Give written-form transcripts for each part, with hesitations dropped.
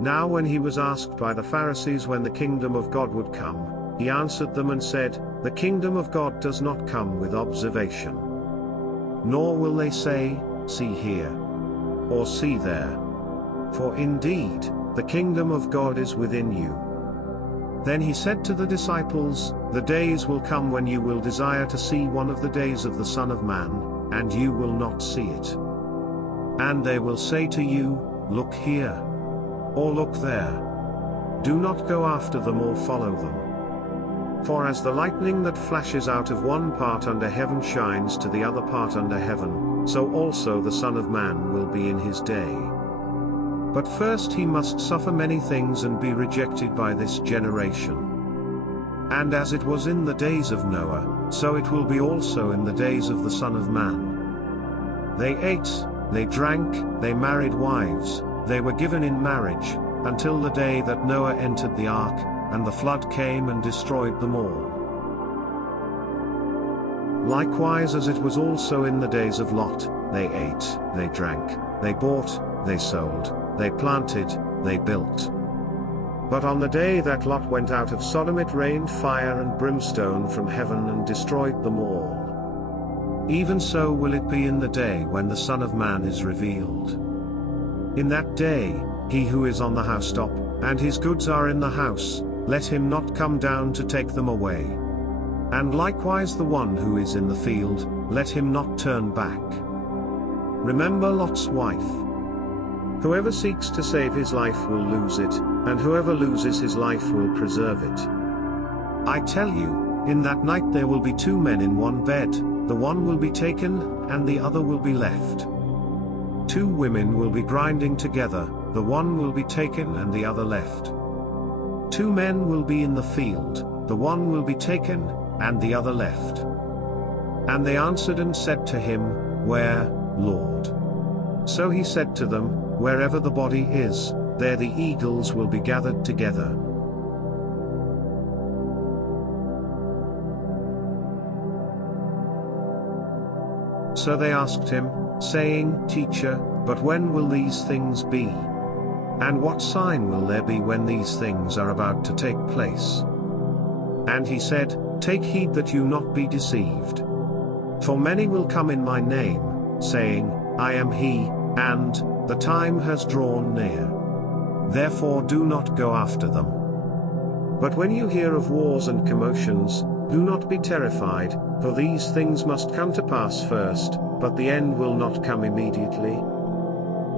Now when he was asked by the Pharisees when the kingdom of God would come, he answered them and said, "The kingdom of God does not come with observation. Nor will they say, 'See here,' or 'See there.' For indeed, the kingdom of God is within you." Then he said to the disciples, "The days will come when you will desire to see one of the days of the Son of Man, and you will not see it. And they will say to you, 'Look here,' or 'Look there.' Do not go after them or follow them. For as the lightning that flashes out of one part under heaven shines to the other part under heaven, so also the Son of Man will be in his day. But first he must suffer many things and be rejected by this generation. And as it was in the days of Noah, so it will be also in the days of the Son of Man. They ate, they drank, they married wives, they were given in marriage, until the day that Noah entered the ark, and the flood came and destroyed them all. Likewise as it was also in the days of Lot, they ate, they drank, they bought, they sold, they planted, they built. But on the day that Lot went out of Sodom it rained fire and brimstone from heaven and destroyed them all. Even so will it be in the day when the Son of Man is revealed. In that day, he who is on the housetop, and his goods are in the house, let him not come down to take them away. And likewise the one who is in the field, let him not turn back. Remember Lot's wife. Whoever seeks to save his life will lose it, and whoever loses his life will preserve it. I tell you, in that night there will be two men in one bed, the one will be taken, and the other will be left. Two women will be grinding together, the one will be taken and the other left. Two men will be in the field, the one will be taken, and the other left. And they answered and said to him, "Where, Lord?" So he said to them, "Wherever the body is, there the eagles will be gathered together." So they asked him, saying, "Teacher, but when will these things be? And what sign will there be when these things are about to take place?" And he said, "Take heed that you not be deceived. For many will come in my name, saying, 'I am he,' and, 'The time has drawn near.' Therefore do not go after them. But when you hear of wars and commotions, do not be terrified, for these things must come to pass first, but the end will not come immediately."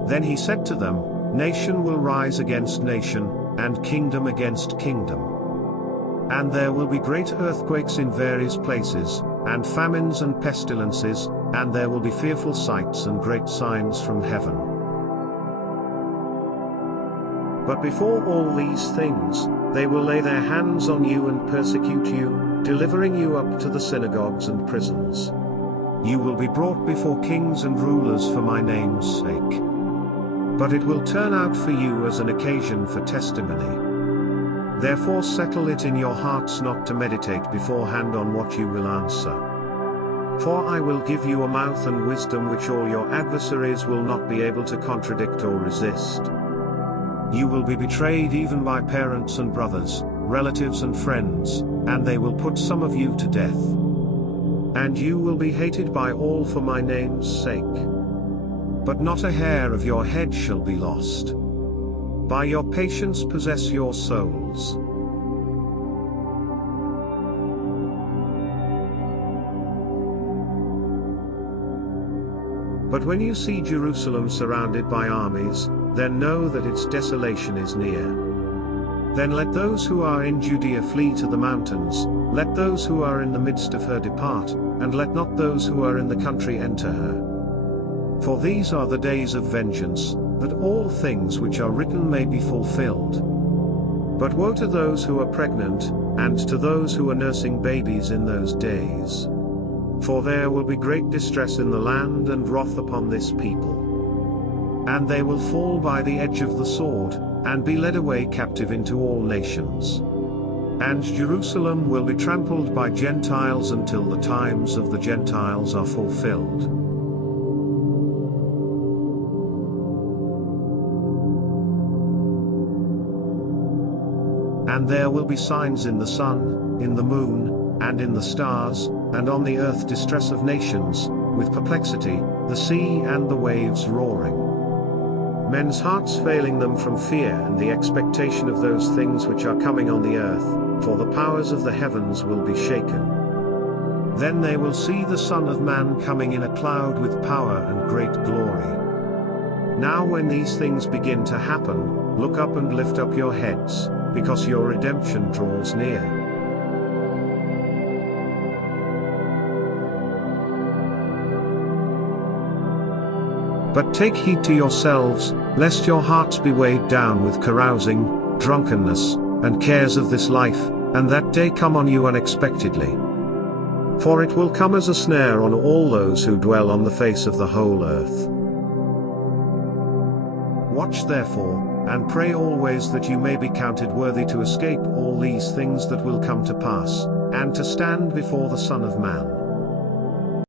Then he said to them, "Nation will rise against nation, and kingdom against kingdom. And there will be great earthquakes in various places, and famines and pestilences, and there will be fearful sights and great signs from heaven. But before all these things, they will lay their hands on you and persecute you, delivering you up to the synagogues and prisons. You will be brought before kings and rulers for my name's sake. But it will turn out for you as an occasion for testimony. Therefore settle it in your hearts not to meditate beforehand on what you will answer. For I will give you a mouth and wisdom which all your adversaries will not be able to contradict or resist. You will be betrayed even by parents and brothers, relatives and friends, and they will put some of you to death. And you will be hated by all for my name's sake. But not a hair of your head shall be lost. By your patience possess your souls. But when you see Jerusalem surrounded by armies, then know that its desolation is near. Then let those who are in Judea flee to the mountains, let those who are in the midst of her depart, and let not those who are in the country enter her. For these are the days of vengeance, that all things which are written may be fulfilled. But woe to those who are pregnant, and to those who are nursing babies in those days. For there will be great distress in the land and wrath upon this people. And they will fall by the edge of the sword, and be led away captive into all nations. And Jerusalem will be trampled by Gentiles until the times of the Gentiles are fulfilled. And there will be signs in the sun, in the moon, and in the stars, and on the earth distress of nations, with perplexity, the sea and the waves roaring. Men's hearts failing them from fear and the expectation of those things which are coming on the earth, for the powers of the heavens will be shaken. Then they will see the Son of Man coming in a cloud with power and great glory. Now when these things begin to happen, look up and lift up your heads, because your redemption draws near. But take heed to yourselves, lest your hearts be weighed down with carousing, drunkenness, and cares of this life, and that day come on you unexpectedly. For it will come as a snare on all those who dwell on the face of the whole earth. Watch therefore, and pray always that you may be counted worthy to escape all these things that will come to pass, and to stand before the Son of Man.